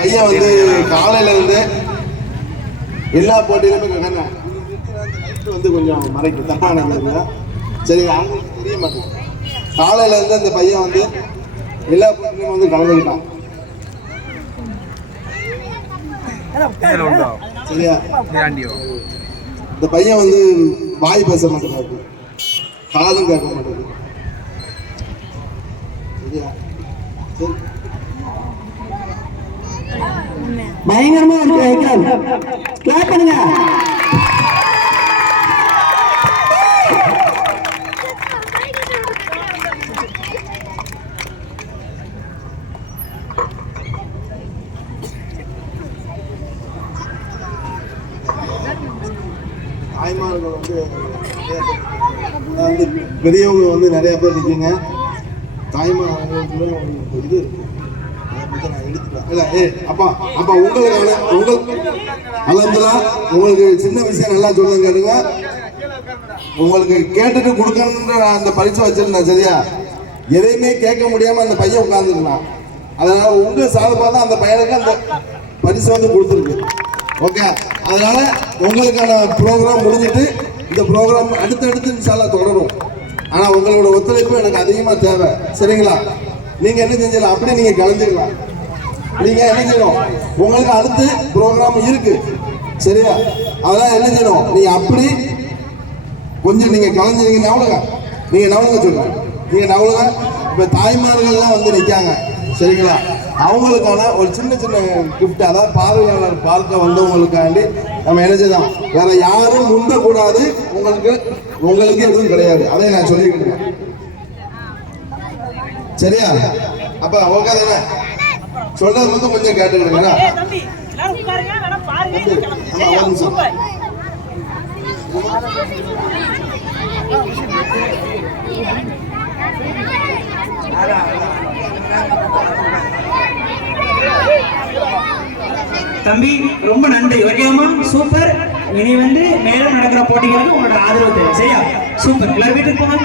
பையன் வந்து காலையில இருந்து எல்லா போட்டியிலுமே நைட்டு வந்து கொஞ்சம் மறைக்கும் தப்பா நினைக்கிறீங்க. சரி, அவங்களுக்கு தெரிய மாட்டேங்குது. காலையில இருந்து அந்த பையன் வந்து எல்லா போட்டியிலும் வந்து கலந்துக்கிட்டான். சரியா, இந்த பையன் வந்து வாய் பேச மாட்டேங்காது, காதும் கேட்க மாட்டேங்குது. சரியா, சரி, பயங்கரமா இருக்கு. கிளாப் பண்ணுங்க. தாய்மார்கள் வந்து பெரியவங்க வந்து நிறைய பேர் இருக்கீங்க. தாய்மார்களுக்கு இது இருக்கு, நான் எடுத்துட்டேன். இல்ல அப்பா அப்பா உங்களுக்கு உங்களுக்கு சின்ன விஷயம் நல்லா சொல்லுங்க கேளுங்க. உங்களுக்கு கேட்டுட்டு கொடுக்கணுன்ற அந்த பரிசு வச்சிருந்தேன். சரியா, எதையுமே கேட்க முடியாம அந்த பையன் உட்கார்ந்துருந்தான். அதனால உங்க சார்பாக தான் அந்த பையனுக்கு அந்த பரிசு வந்து கொடுத்துருக்கு. ஓகே, அதனால உங்களுக்கான ப்ரோக்ராம் முடிஞ்சிட்டு இந்த ப்ரோக்ராம் அடுத்தடுத்து இன்ஷால்லா தொடரும். ஆனா உங்களோட ஒத்துழைப்பு எனக்கு அதிகமா தேவை. சரிங்களா, நீங்க என்ன செஞ்சலாம், அப்படியே நீங்க கலந்துக்கலாம். நீங்க என்ன செய்யணும், உங்களுக்கு அடுத்து ப்ரோக்ராம் இருக்கு. சரியா, அதெல்லாம் என்ன செய்யணும், நீங்க அப்படி கொஞ்சம் நீங்க கலந்துருங்க. நவலுங்க, நீங்க நவலுங்க சொல்லுங்க, நீங்க நவலுங்க. இப்ப தாய்மார்கள்லாம் வந்து நிற்காங்க. சரிங்களா, அவங்களுக்கான ஒரு சின்ன சின்ன கிஃப்ட், அதாவது பார்வையாளர் பார்க்க வந்தவங்களுக்காண்டி நம்ம என்ன செய்யலாம், வேற யாரும் முந்தக்கூடாது. உங்களுக்கு எதுவும் கிடையாது, அதை நான் சொல்லிக்கிட்டேன். சரியா, அப்ப ஓகே தானே, சொல்றது வந்து கொஞ்சம் கேட்டுக்கிடுங்க. தம்பி ரொம்ப நன்றி. ஓகேமா, சூப்பர். இனி வந்து மேலும் நடக்கிற போட்டிகளுக்கு உங்களோட ஆதரவு தேவை. சரியா, சூப்பர். எல்லாரும் வீட்டுக்கு போங்க.